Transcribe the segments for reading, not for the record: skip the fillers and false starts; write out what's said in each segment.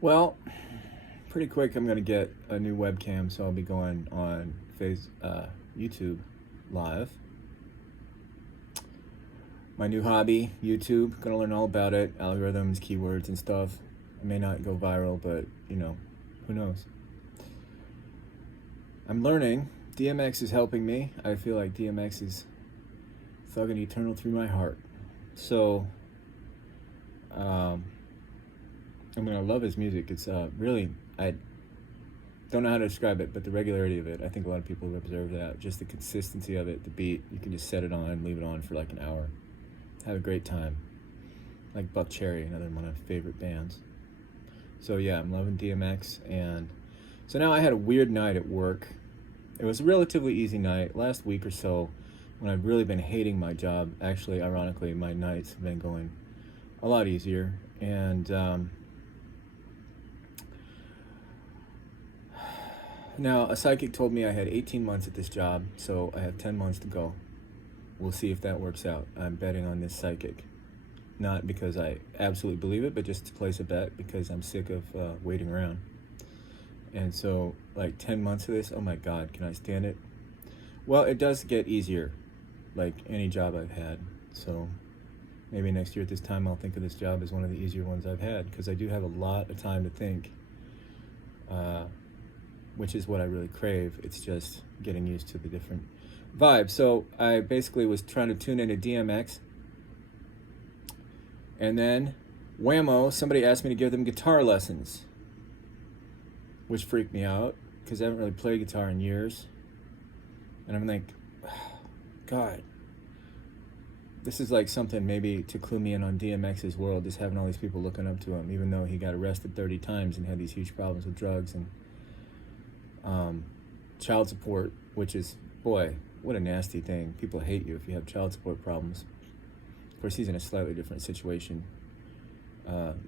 Well, pretty quick, I'm gonna get a new webcam, so I'll be going on YouTube live. My new hobby, YouTube. Gonna learn all about it, algorithms, keywords, and stuff. I may not go viral, but who knows? I'm learning. DMX is helping me. I feel like DMX is thugging eternal through my heart. So, um, I mean, I love his music. It's really, I don't know how to describe it, but the regularity of it, I think a lot of people have observed that. Just the consistency of it, the beat, you can just set it on, leave it on for like an hour. Have a great time. Like Buck Cherry, another one of my favorite bands. So yeah, I'm loving DMX. And so now I had a weird night at work. It was a relatively easy night. Last week or so, when I've really been hating my job, actually, ironically, my nights have been going a lot easier. And now a psychic told me I had 18 months at this job, so I have 10 months to go. We'll see if that works out. I'm betting on this psychic. Not because I absolutely believe it, but just to place a bet because I'm sick of waiting around. And so, like 10 months of this, oh my God, can I stand it? Well, it does get easier, like any job I've had. So maybe next year at this time, I'll think of this job as one of the easier ones I've had because I do have a lot of time to think, which is what I really crave. It's just getting used to the different vibe. So I basically was trying to tune into DMX, and then whammo, somebody asked me to give them guitar lessons, which freaked me out because I haven't really played guitar in years. And I'm like, God, this is like something maybe to clue me in on DMX's world, just having all these people looking up to him, even though he got arrested 30 times and had these huge problems with drugs and child support, which is, boy, what a nasty thing. People hate you if you have child support problems. Of course, he's in a slightly different situation.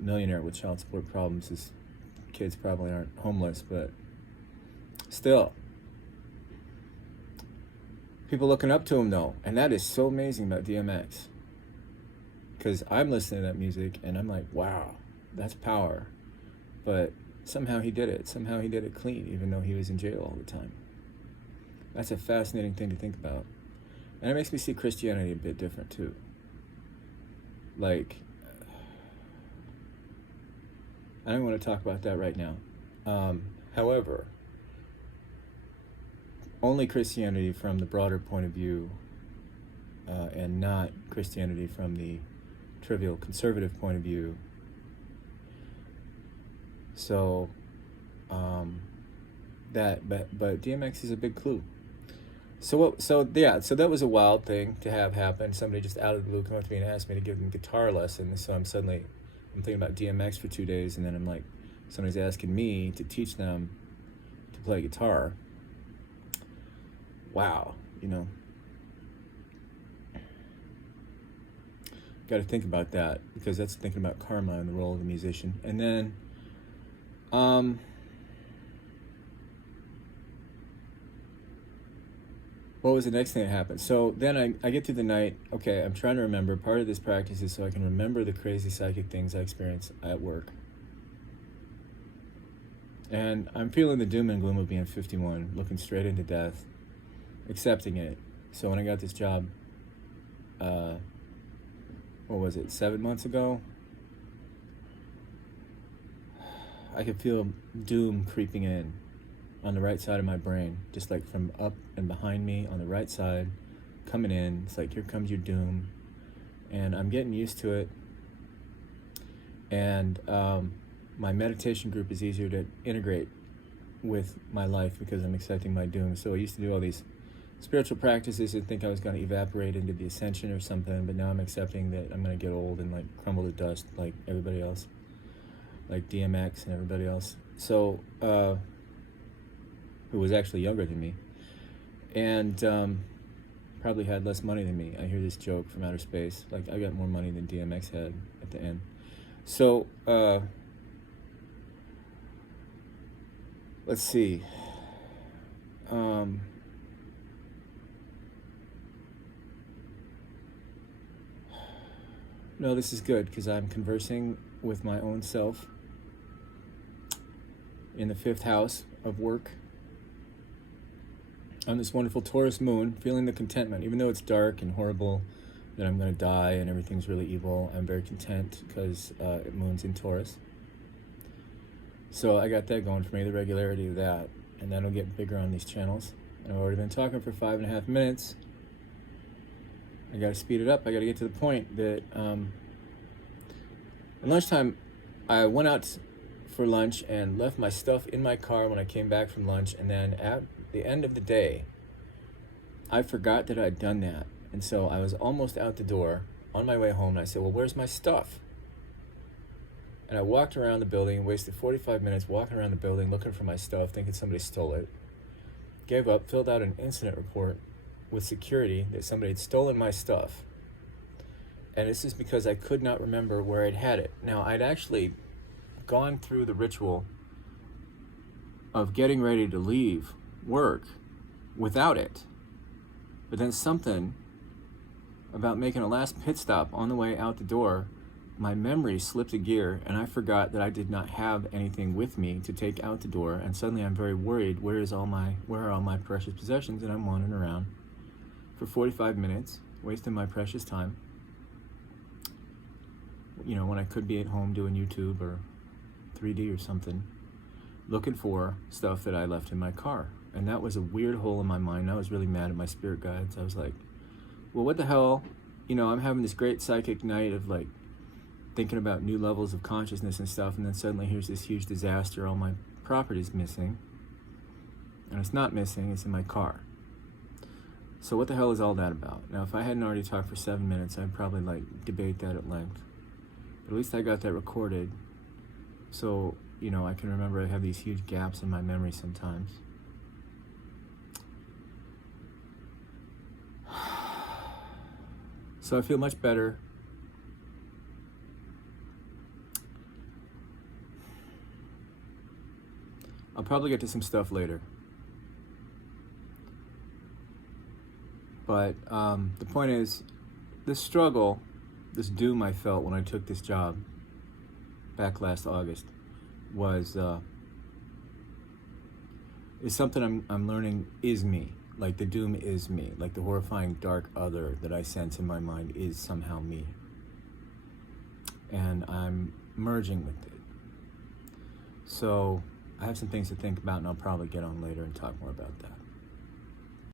Millionaire with child support problems. His kids probably aren't homeless, but still. People looking up to him, though. And that is so amazing about DMX. Because I'm listening to that music, and I'm like, wow, that's power. But somehow he did it. Somehow he did it clean, even though he was in jail all the time. That's a fascinating thing to think about. And it makes me see Christianity a bit different, too. Like, I don't want to talk about that right now. However, only Christianity from the broader point of view, and not Christianity from the trivial conservative point of view. So, but DMX is a big clue. So that was a wild thing to have happen. Somebody just out of the blue come up to me and asked me to give them guitar lessons. So I'm thinking about DMX for 2 days, and then I'm like, somebody's asking me to teach them to play guitar. Wow, got to think about that because that's thinking about karma and the role of the musician. And then, what was the next thing that happened? So then I get through the night. Okay, I'm trying to remember. Part of this practice is so I can remember the crazy psychic things I experienced at work. And I'm feeling the doom and gloom of being 51, looking straight into death, accepting it. So when I got this job, what was it, 7 months ago? I could feel doom creeping in on the right side of my brain, just like from up and behind me on the right side, coming in. It's like, here comes your doom. And I'm getting used to it. And my meditation group is easier to integrate with my life because I'm accepting my doom. So I used to do all these spiritual practices and think I was going to evaporate into the ascension or something, but now I'm accepting that I'm going to get old and like crumble to dust like everybody else, like DMX and everybody else. So, who was actually younger than me, and probably had less money than me. I hear this joke from outer space, like I got more money than DMX had at the end. So, let's see. No, this is good because I'm conversing with my own self in the 5th house of work on this wonderful Taurus moon, feeling the contentment. Even though it's dark and horrible, that I'm going to die and everything's really evil, I'm very content because moon's in Taurus. So I got that going for me, the regularity of that, and that'll get bigger on these channels. I've already been talking for 5.5 minutes. I got to speed it up. I got to get to the point that at lunchtime, I went out for lunch and left my stuff in my car when I came back from lunch, and then at the end of the day, I forgot that I'd done that. And so I was almost out the door on my way home, and I said, well, where's my stuff? And I walked around the building and wasted 45 minutes walking around the building looking for my stuff, thinking somebody stole it. Gave up, filled out an incident report with security that somebody had stolen my stuff. And this is because I could not remember where I'd had it. Now, I'd actually gone through the ritual of getting ready to leave work without it. But then something about making a last pit stop on the way out the door, my memory slipped a gear, and I forgot that I did not have anything with me to take out the door. And suddenly I'm very worried, where are all my precious possessions? And I'm wandering around for 45 minutes, wasting my precious time, you know, when I could be at home doing YouTube or 3D or something, looking for stuff that I left in my car. And that was a weird hole in my mind. I was really mad at my spirit guides. I was like, well, what the hell? You know, I'm having this great psychic night of like thinking about new levels of consciousness and stuff, and then suddenly here's this huge disaster. All my property's missing. And it's not missing, it's in my car. So what the hell is all that about? Now, if I hadn't already talked for 7 minutes, I'd probably like debate that at length. But at least I got that recorded. So, you know, I can remember I have these huge gaps in my memory sometimes. So I feel much better. I'll probably get to some stuff later. But the point is, this struggle, this doom I felt when I took this job back last August was is something I'm learning is me. Like the doom is me. Like the horrifying dark other that I sense in my mind is somehow me. And I'm merging with it. So I have some things to think about, and I'll probably get on later and talk more about that.